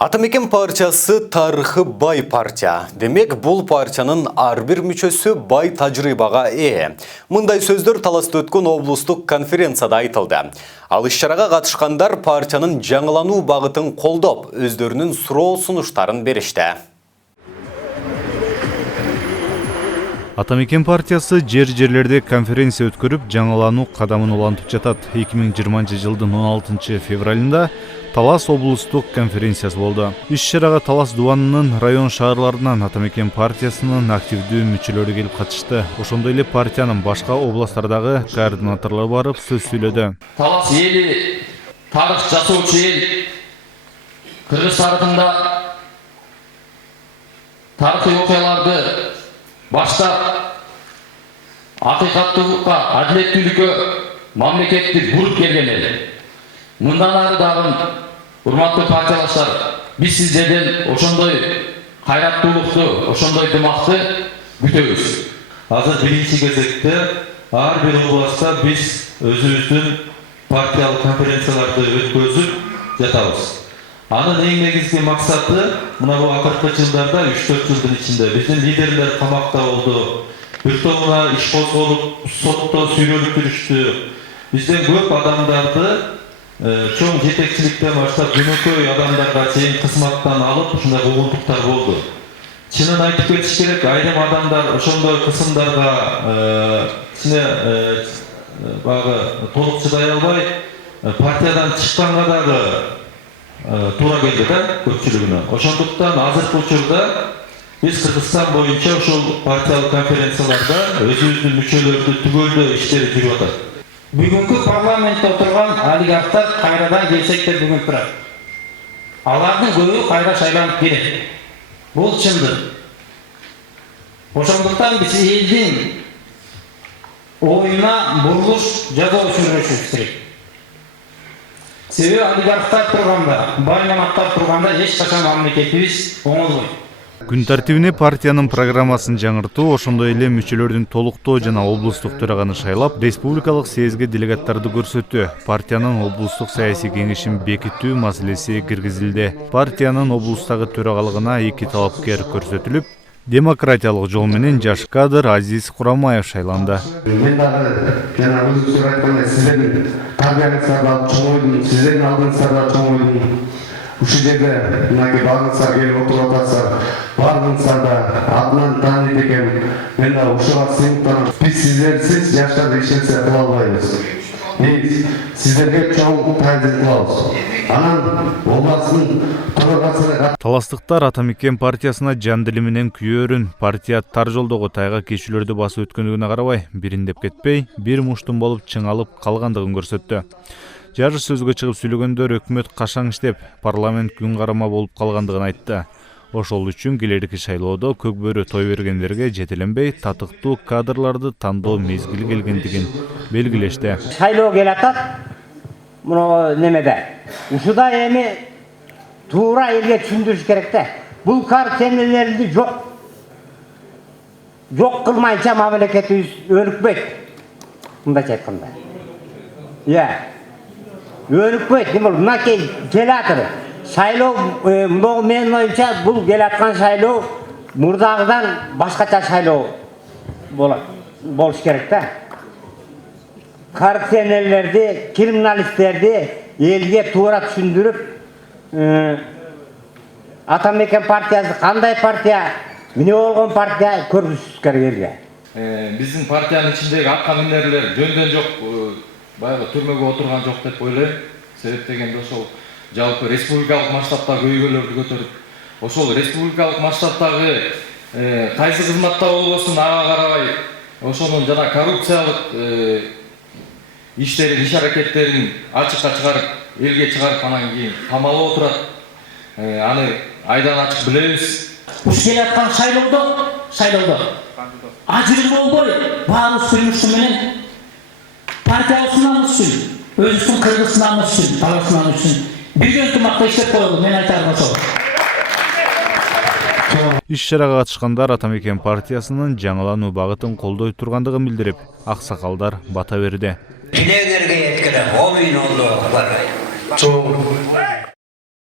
Атамекен партиясы тарихы бай партия. Демек, бұл партияның арбір мүшесі бай тажрыйбаға Мындай сөздер таласта өткен облыстық конференцияда айтылды. Ал іс-шараға қатысқандар партияның жаңылану бағытын қолдап, өздерінің сұрау ұсыныштарын берішті. Атамекен партиясы жерлерде конференция өткөрүп, жаңылану қадамын улантып жатат. 2020 жылдың 16 февралында Талас облыстық конференциясы болды. Иш-шараға Талас дуанының район шаһарларынан Атамекен партиясының активдүү мүчөлөрү келип катышты. Ошондой эле партиянын башка областтардагы координаторлор барып сөз сүйлөдү. Талас эли тарых жасоочу эл. Кыргыз тарыхында тарыхый окуяларды баштап акыйкаттуулукка, адилеттүүлүккө мамлекетти буруп келген эл. Мындан ары дагы урматтуу партиялаштар, биз сиздерден ошондой кайраттуулукту, ошондой дымакты күтөбүз. Азыр биринчи кезекте ар бир областта биз өзүбүздүн партиялык конференцияларды өткөзүп жатабыз. Анын эң негизги максаты мына бул акыркы жылдарда 3-4 жылдын ичинде биздин лидерлер камакта болду. Бир топуна иш козголуп, сотто сүйлөнүп жүрүштү. Бизден көп адамдарды чоң жетекчиликтен баштап жөнөкөй адамдарга чейин кызматтан алып, ушундай куугунтуктар болду. Чынын айтып кетиш керек, айрым адамдар ошондой кысымдарга багы толук чыдай албай, партиядан чыкканга дагы туура келди да көпчүлүгүнө. Ошондуктан азыркы учурда биз Кыргызстан боюнча ушул партиялык конференцияларда өзүбүздүн мүчөлөрдү түгөлдөө иштери жүрүп атат. Бүгүнкү парламентте отурган олигархтар кайрадан келсек те бүгүн турат. Алардын көбү кайра шайланып келет. Бул чындык. Ошондуктан биз элдин оюна бурулуш жасоо жүрүшүбүз керек. Себеби олигархтар турганда, байланаттар турганда эч качан мамлекетибиз оңолбойт. Күн тартибине партиянын программасын жаңыртуу, ошондой эле мүчөлөрдүн толуктоо жана облустук төраганы шайлап, республикалык съезге делегаттарды көрсөтүү, партиянын облустук саясий кеңешин бекитүү маселеси киргизилди. Партиянын облустагы төрагалыгына 2 талапкер көрсөтүлүп, демократиялык жол менен жаш кадр Азиз Курамаев шайланды. Мен дагы жана өзүңүздөр айткандай сиздердин тарбияңыздарда чоң ойдун, сиздердин алдыңыздарда чоң ойдун ушул жерде мынакей баарыңыздар келип отуруп атасыздар. Баарыңыздар да атынан тааныйт экен. Мен да ушуга сыйынтам. Биз сиздерсиз жаштар эч нерсе кыла албайбыз. Сиздерге чоң таазим кылабыз. Анан областын төрагасы Таластыктар Атамекен партиясына жан дили менен күйөөрүн, партия тар жолдогу тайга кечүүлөрдү басып өткөндүгүнө карабай, бириндеп кетпей, бир муштум болуп чыңалып калгандыгын көрсөттү. Жарыш сөзгө чыгып сүйлөгөндөр өкмөт кашаң иштеп, парламент күн карама болуп калгандыгын айтты. Ошол үчүн келерки шайлоодо көкбөрү той бергендерге жетеленбей, татыктуу кадрларды тандоо мезгили келгендигин белгилешти. Шайлоо келатат, муну немеде. Ушуда эми туура элге түшүндүрүш керек да. Бул коррупционерлерди жок кылмайынча мамлекетибиз өнүкпөйт. Мындайча айтканда. Өнүкпөйт, мына келатыр. Шайлоо, менин оюмча, бул келаткан шайлоо мурдагыдан башкача шайлоо болуш керек да. Коррупционерлерди, криминалисттерди элге туура түшүндүрүп, Атамекен партиясы кандай партия, эмне болгон партия көрсөтүш керек элге. Биздин партиянын ичиндеги атка минерлер жөндөн жок, баягы түрмөгө отурган жок деп ойлойм. Себеп дегенде ошол жалпы республикалык масштабтагы көйгөйлөрдү көтөрүп, ошол республикалык масштабтагы кайсы кызматта болбосун ага карабай, ошонун жана коррупциялык иштерин, иш аракеттерин ачыкка чыгарып, элге чыгарып, анан кийин камалып отурат. Аны айдан ачык билебиз. Уш келаткан шайлоодо ажырым болбой, баарыбыз турмушту менен партиябыздын үчүн, өзүбүздүн Кыргызстан үчүн, Таластан үчүн бир ынтымакта иштеп коелу, мен айтарым ошол. Иш-чарага катышкандар Атамекен партиясынын жаңылануу багытын колдой тургандыгын билдирип, аксакалдар бата берди. Билеңерге жеткиле, 10 000 олду бар.